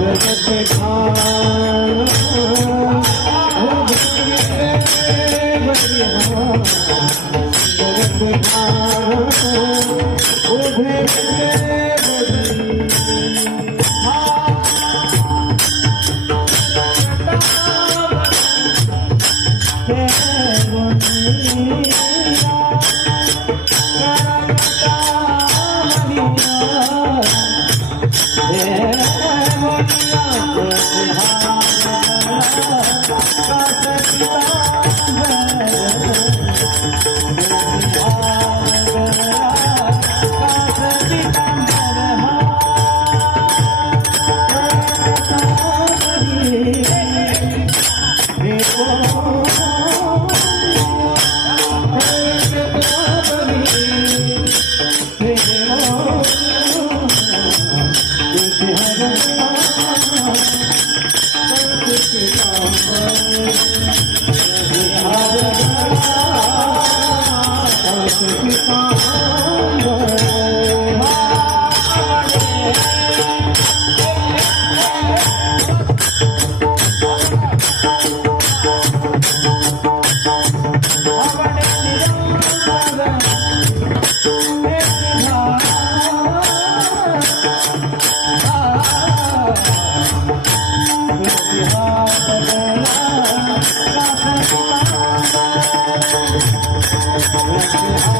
Jagat Khan Hey! Música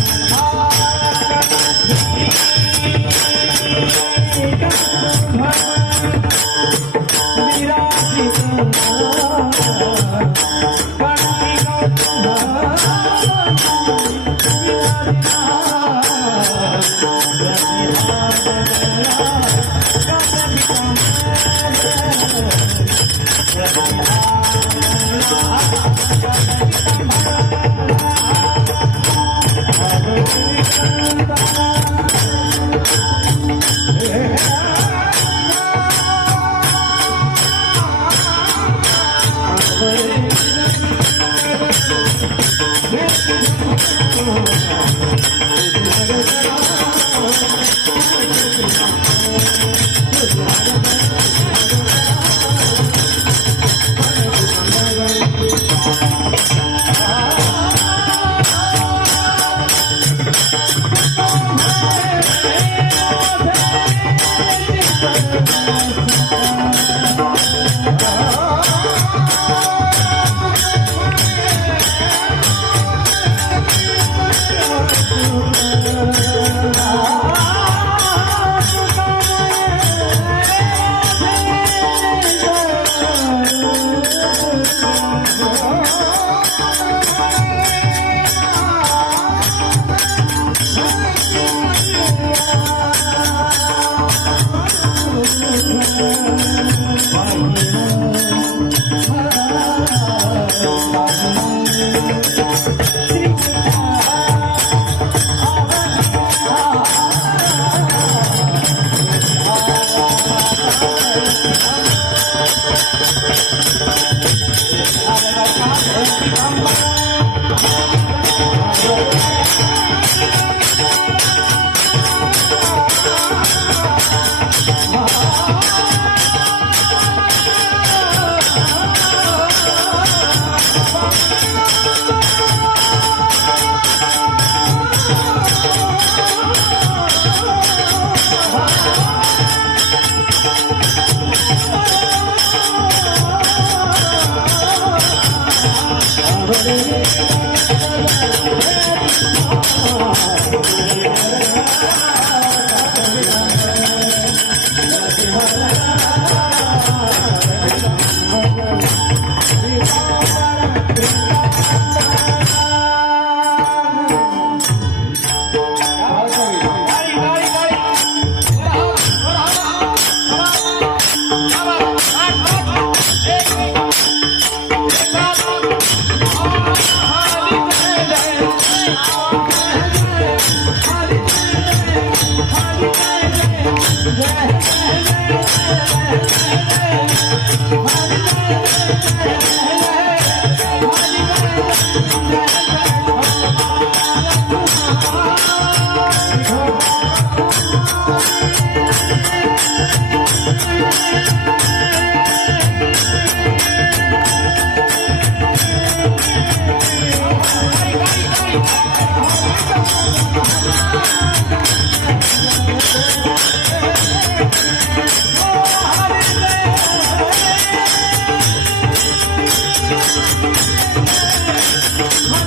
Yeah. over 어. Thank Yeah.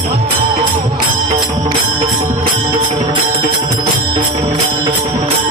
Thank you.